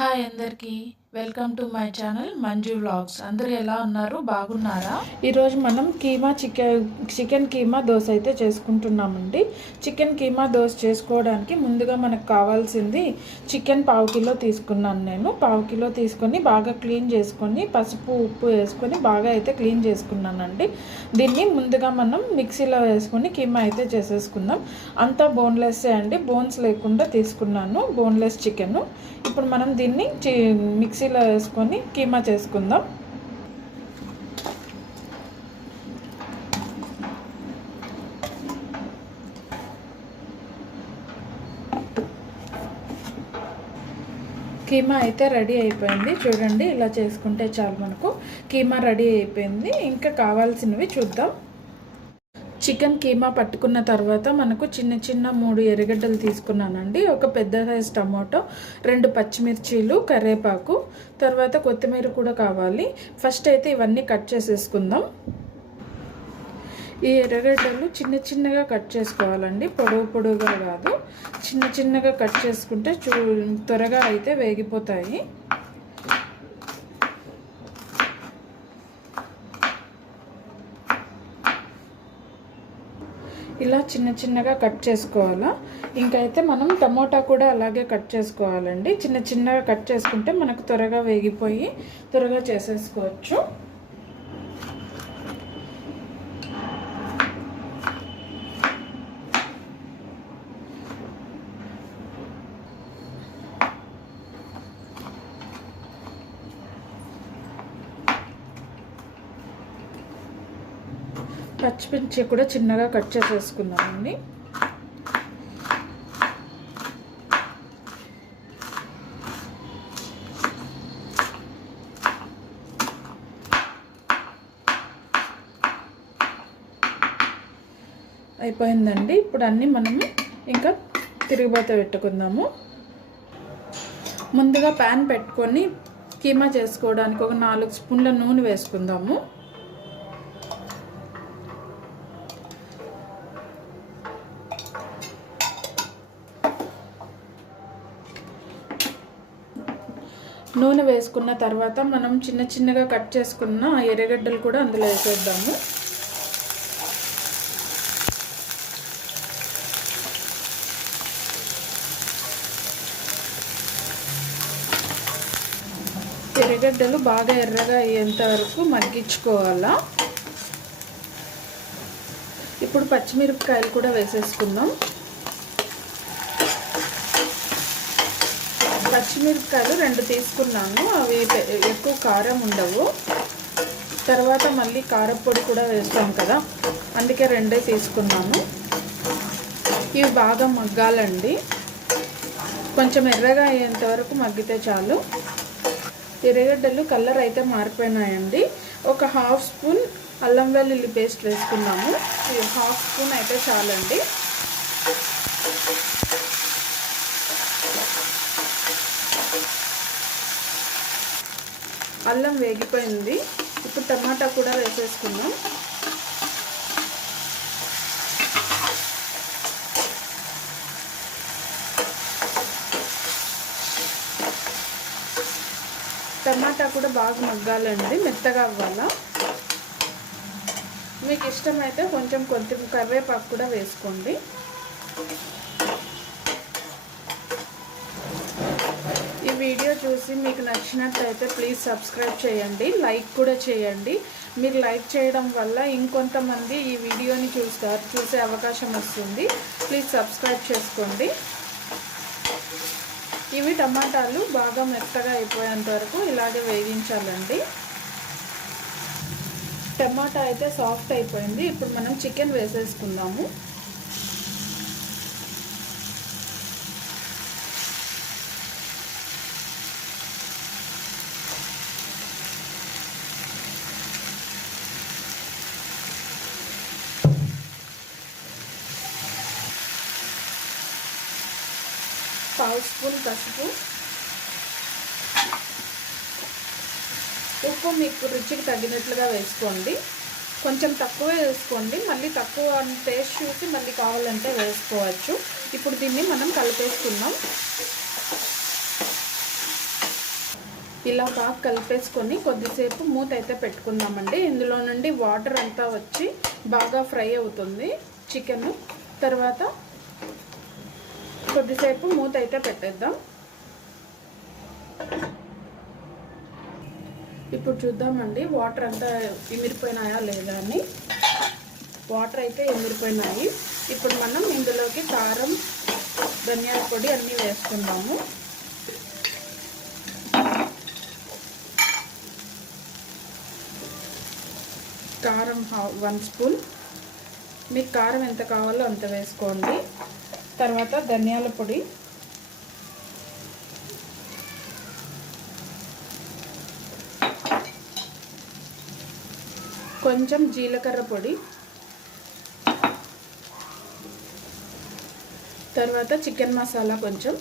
Hi అందరికీ welcome to my channel Manju vlogs. అందరూ ఎలా ఉన్నారు? బాగున్నారా? ఈరోజు మనం చికెన్ కీమా దోశ అయితే చేసుకుంటున్నామండి. చికెన్ కీమా దోశ చేసుకోవడానికి ముందుగా మనకు కావాల్సింది చికెన్ 1/2 కిలో తీసుకున్నాను. నేను 1/2 కిలో తీసుకొని బాగా క్లీన్ చేసుకొని పసుపు ఉప్పు వేసుకొని బాగా అయితే క్లీన్ చేసుకున్నానండి. దీన్ని ముందుగా మనం మిక్సీలో వేసుకొని కీమా అయితే చేసేసుకుందాం. అంతా బోన్లెస్సే అండి, బోన్స్ లేకుండా తీసుకున్నాను బోన్లెస్ చికెన్. ఇప్పుడు మనం దీన్ని మిక్సీలో వేసుకొని కీమా చేసుకుందాం. కీమా అయితే రెడీ అయిపోయింది. చూడండి, ఇలా చేసుకుంటే చాలు, మనకు కీమా రెడీ అయిపోయింది. ఇంకా కావాల్సినవి చూద్దాం. చికెన్ కీమా పట్టుకున్న తర్వాత మనకు చిన్న 3 ఎర్రగడ్డలు తీసుకున్నానండి. ఒక పెద్ద సైజ్ టమాటో, 2 పచ్చిమిర్చీలు, కరివేపాకు, తర్వాత కొత్తిమీర కూడా కావాలి. ఫస్ట్ అయితే ఇవన్నీ కట్ చేసేసుకుందాం. ఈ ఎర్రగడ్డలు చిన్నగా కట్ చేసుకోవాలండి, పొడవుగా కాదు. చిన్నగా కట్ చేసుకుంటే త్వరగా అయితే వేగిపోతాయి. ఇలా చిన్నగా కట్ చేసుకోవాలా. ఇంకైతే మనం టమోటా కూడా అలాగే కట్ చేసుకోవాలండి. చిన్నగా కట్ చేసుకుంటే మనకు త్వరగా వేగిపోయి త్వరగా చేసేసుకోవచ్చు. పచ్చిమిర్చి కూడా చిన్నగా కట్ చేసేసుకుందామండి. అయిపోయిందండి. ఇప్పుడు అన్నీ మనము ఇంకా తిరుగుబాత పెట్టుకుందాము. ముందుగా ప్యాన్ పెట్టుకొని కీమా చేసుకోవడానికి ఒక 4 స్పూన్ల నూనె వేసుకుందాము. నూనె వేసుకున్న తర్వాత మనం చిన్నగా కట్ చేసుకున్న ఎర్రగడ్డలు కూడా అందులో వేసేద్దాము. ఎర్రగడ్డలు బాగా ఎర్రగా అయ్యేంత వరకు మగ్గించుకోవాలా. ఇప్పుడు పచ్చిమిరపకాయలు కూడా వేసేసుకుందాం. పచ్చిమిరపకాయలు 2 తీసుకున్నాను. అవి ఎక్కువ కారం ఉండవు. తర్వాత మళ్ళీ కారపొడి కూడా వేస్తాం కదా, అందుకే 2 తీసుకున్నాను. ఇవి బాగా మగ్గాలండి, కొంచెం ఎర్రగా అయ్యేంత వరకు మగ్గితే చాలు. ఎర్రగడ్డలు కలర్ అయితే మారిపోయినాయండి. ఒక 1/2 స్పూన్ అల్లం వెల్లుల్లి పేస్ట్ వేసుకున్నాము. 1/2 స్పూన్ అయితే చాలండి. అల్లం వేగిపోయింది. ఇప్పుడు టమాటా కూడా వేసేసుకుందాం. టమాటా కూడా బాగా మగ్గాలండి, మెత్తగా అవ్వాలా. మీకు ఇష్టమైతే కొంచెం కరివేపాకు కూడా వేసుకోండి. ఈ వీడియో చూసి మీకు నచ్చినట్లయితే ప్లీజ్ సబ్స్క్రైబ్ చేయండి, లైక్ కూడా చేయండి. మీరు లైక్ చేయడం వల్ల ఇంకొంతమంది ఈ వీడియోని చూసే అవకాశం వస్తుంది. ప్లీజ్ సబ్స్క్రైబ్ చేసుకోండి. ఇవి టమాటాలు బాగా మెత్తగా అయిపోయేంత వరకు ఇలాగే వేగించాలండి. టమాటా అయితే సాఫ్ట్ అయిపోయింది. ఇప్పుడు మనం చికెన్ వేసేసుకుందాము. పావు స్పూన్ పసుపు, ఉప్పు మీకు రుచికి తగినట్లుగా వేసుకోండి. కొంచెం తక్కువ వేసుకోండి, మళ్ళీ తక్కువ టేస్ట్ చూసి మళ్ళీ కావాలంటే వేసుకోవచ్చు. ఇప్పుడు దీన్ని మనం కలిపేసుకుందాం. ఇలా బాగా కలిపేసుకొని కొద్దిసేపు మూత అయితే పెట్టుకుందామండి. ఇందులో నుండి వాటర్ అంతా వచ్చి బాగా ఫ్రై అవుతుంది చికెన్. తర్వాత కొద్దిసేపు మూత అయితే పెట్టేద్దాం. ఇప్పుడు చూద్దామండి వాటర్ అంతా ఇమిరిపోయినాయా లేదా అని. వాటర్ అయితే ఇమిరిపోయినాయి. ఇప్పుడు మనం ఇందులోకి కారం, ధనియాల పొడి అన్నీ వేసుకుందాము. కారం 1 స్పూన్, మీకు కారం ఎంత కావాలో అంత వేసుకోండి. తర్వాత ధనియాల పొడి, కొంచెం జీలకర్ర పొడి, తర్వాత చికెన్ మసాలా కొంచెం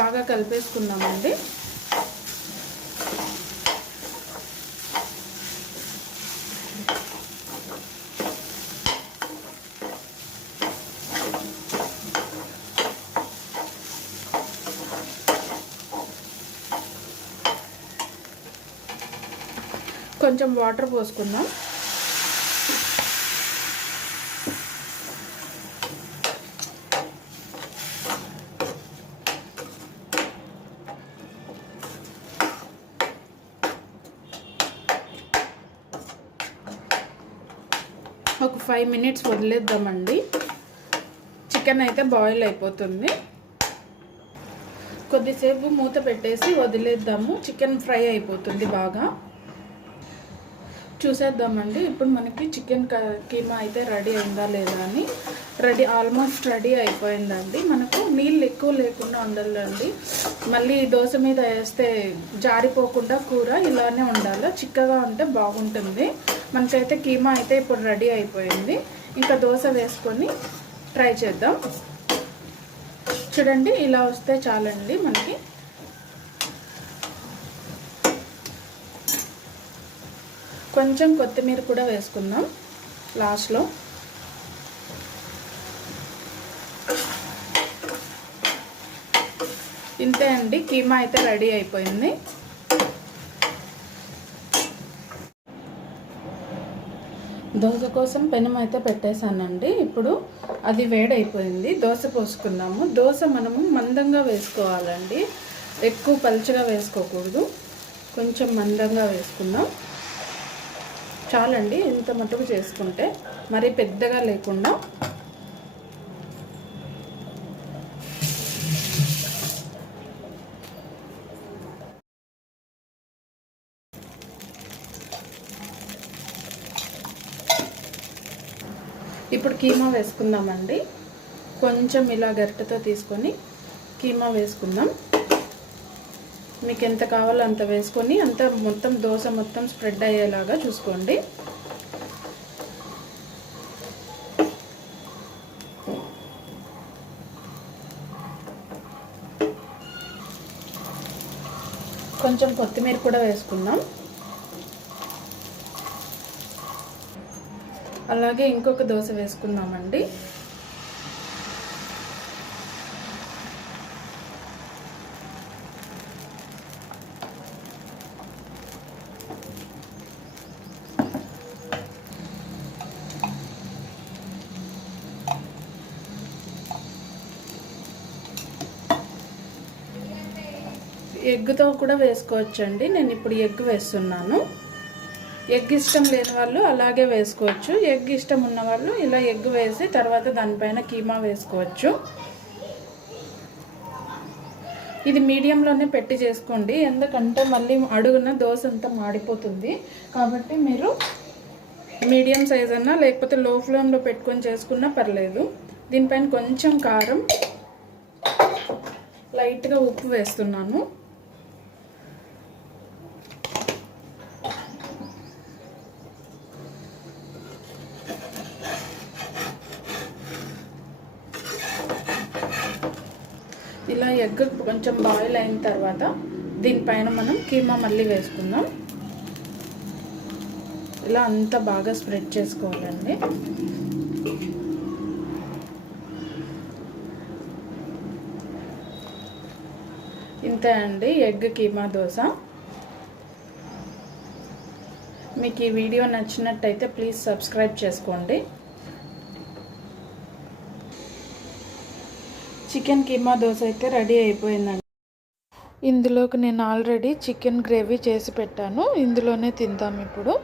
బాగా కలిపేసుకున్నామండి. కొంచెం వాటర్ పోసుకుందాం. ఒక 5 మినిట్స్ వదిలేద్దామండి. చికెన్ అయితే బాయిల్ అయిపోతుంది. కొద్దిసేపు మూత పెట్టేసి వదిలేద్దాము. చికెన్ ఫ్రై అయిపోతుంది బాగా. చూసేద్దామండి ఇప్పుడు మనకి చికెన్ కీమా అయితే రెడీ అయిందా లేదా అని. ఆల్మోస్ట్ రెడీ అయిపోయిందండి. మనకు నీళ్ళు ఎక్కువ లేకుండా ఉండాలండి. మళ్ళీ దోశ మీద వేస్తే జారిపోకుండా కూర ఇలానే ఉండాలి. చిక్కగా ఉంటే బాగుంటుంది. మనకైతే కీమా అయితే ఇప్పుడు రెడీ అయిపోయింది. ఇంకా దోశ వేసుకొని ట్రై చేద్దాం. చూడండి ఇలా వస్తే చాలండి మనకి. కొంచెం కొత్తిమీర కూడా వేసుకుందాం లాస్ట్లో. ఇంతే అండి, కీమా అయితే రెడీ అయిపోయింది. దోశ కోసం పెనం అయితే పెట్టేశానండి. ఇప్పుడు అది వేడైపోయింది. దోశ పోసుకుందాము. దోశ మనము మందంగా వేసుకోవాలండి, ఎక్కువ పలుచగా వేసుకోకూడదు. కొంచెం మందంగా వేసుకుందాం చాలండి. ఇంత మటుకు చేసుకుంటే, మరీ పెద్దగా లేకుండా. ఇప్పుడు కీమా వేసుకుందామండి. కొంచెం ఇలా గరిటెతో తీసుకొని కీమా వేసుకుందాం. మీకు ఎంత కావాలో అంత వేసుకొని మొత్తం దోశ మొత్తం స్ప్రెడ్ అయ్యేలాగా చూసుకోండి. కొంచెం కొత్తిమీర కూడా వేసుకుందాం. అలాగే ఇంకొక దోశ వేసుకుందామండి. ఎగ్తో కూడా వేసుకోవచ్చండి. నేను ఇప్పుడు ఎగ్ వేస్తున్నాను. ఎగ్ ఇష్టం లేని వాళ్ళు అలాగే వేసుకోవచ్చు. ఎగ్ ఇష్టం ఉన్న వాళ్ళు ఇలా ఎగ్ వేసి తర్వాత దానిపైన కీమా వేసుకోవచ్చు. ఇది మీడియంలోనే పెట్టి చేసుకోండి, ఎందుకంటే మళ్ళీ అడుగున దోశ అంతా మాడిపోతుంది. కాబట్టి మీరు మీడియం సైజ్ అన్నా లేకపోతే లో ఫ్లేమ్లో పెట్టుకొని చేసుకున్నా పర్లేదు. దీనిపైన కొంచెం కారం, లైట్గా ఉప్పు వేస్తున్నాను. ఇలా ఎగ్ కొంచెం బాయిల్ అయిన తర్వాత దీనిపైన మనం కీమా మళ్ళీ వేసుకుందాం. ఇలా అంతా బాగా స్ప్రెడ్ చేసుకోవాలండి. ఇంతే అండి ఎగ్ కీమా దోశ. మీకు ఈ వీడియో నచ్చినట్టయితే ప్లీజ్ సబ్స్క్రైబ్ చేసుకోండి. చికెన్ కీమా దోశ అయితే రెడీ అయిపోయిందండి. ఇందులోకి నేను ఆల్రెడీ చికెన్ గ్రేవీ చేసి పెట్టాను, ఇందులోనే తిందాం ఇప్పుడు.